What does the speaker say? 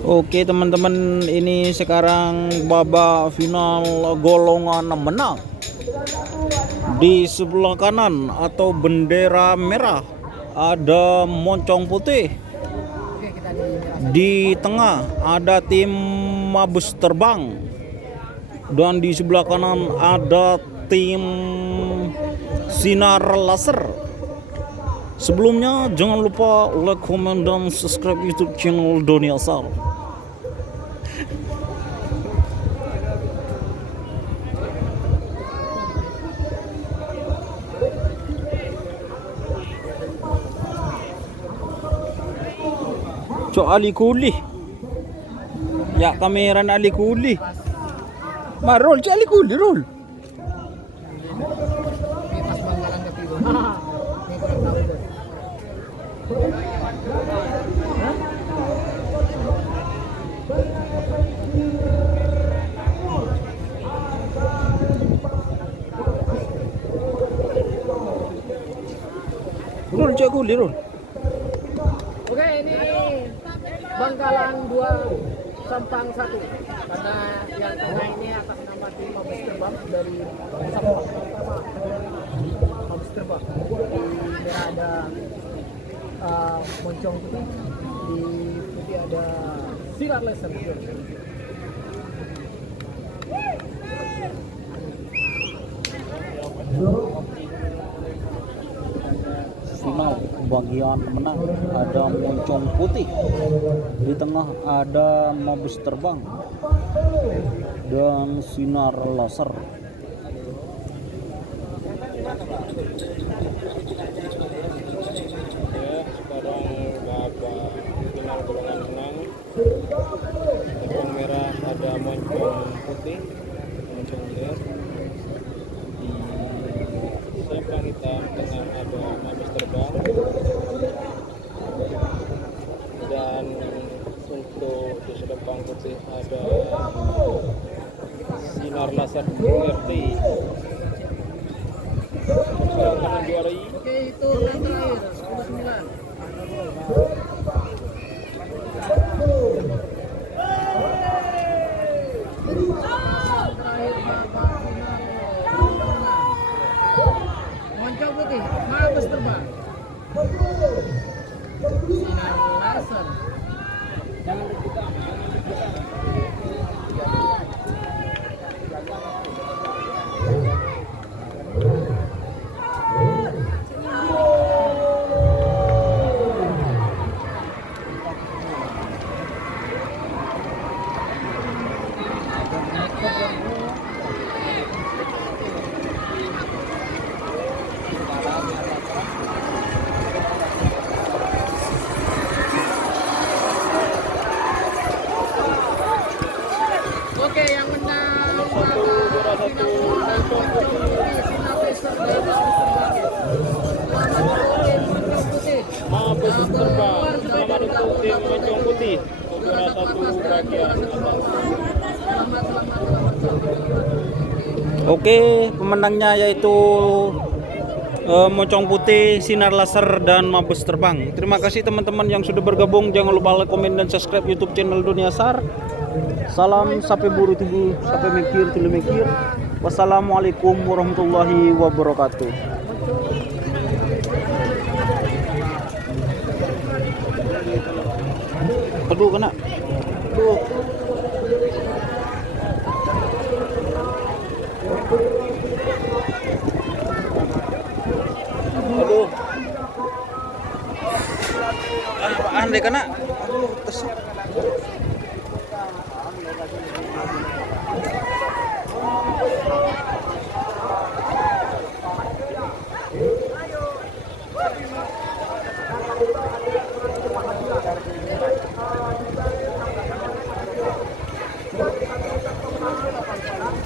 Oke teman-teman, ini sekarang babak final golongan menang. Di sebelah kanan atau bendera merah ada Moncong Putih. Di tengah ada tim Mabes Terbang. Dan di sebelah kanan ada tim Sinar Laser. Sebelumnya jangan lupa like, comment, dan subscribe YouTube channel Doni Asar. Cok Ali Kuli. Ya kameran Ali Kuli. Marol cok Ali Kuli roll. Roll cok Kuli roll. Oke, ini Bangkalan 2 Sampang 1. Karena yang tengah ini atas nama tim Mabes Terbang dari Sampang pertama. Mabes Terbang. Di merah ada Moncong Putih, di putih ada Sinar Laser. Final bagian menang ada Moncong Putih, di tengah ada Mabes Terbang dan Sinar Laser. Sekarang babak final golongan menang. Yang merah ada Moncong Putih, Moncong Putih. Di Sampang hitam tengah ada Mabes Terbang. Dan untuk di Sampang putih ada Sinar Laser RT. Sekarang juara I. Oke, itu yang terakhir 10-9. Moncong Putih, Mabes Terbang. Sinar Laser. Oke, yang menang Mabes Terbang. Selamat untuk tim Moncong Putih. Juara 1 bagian atas. Oke, pemenangnya yaitu Moncong Putih, Sinar Laser, dan Mabes Terbang. Terima kasih teman-teman yang sudah bergabung. Jangan lupa like, komen, dan subscribe YouTube channel Doni Asar. Salam sampai buru tubuh, sampai mikir tulu mikir. Wassalamualaikum warahmatullahi wabarakatuh. Aduh kena. Aduh. Aduh. Apaan deh kena? Aduh,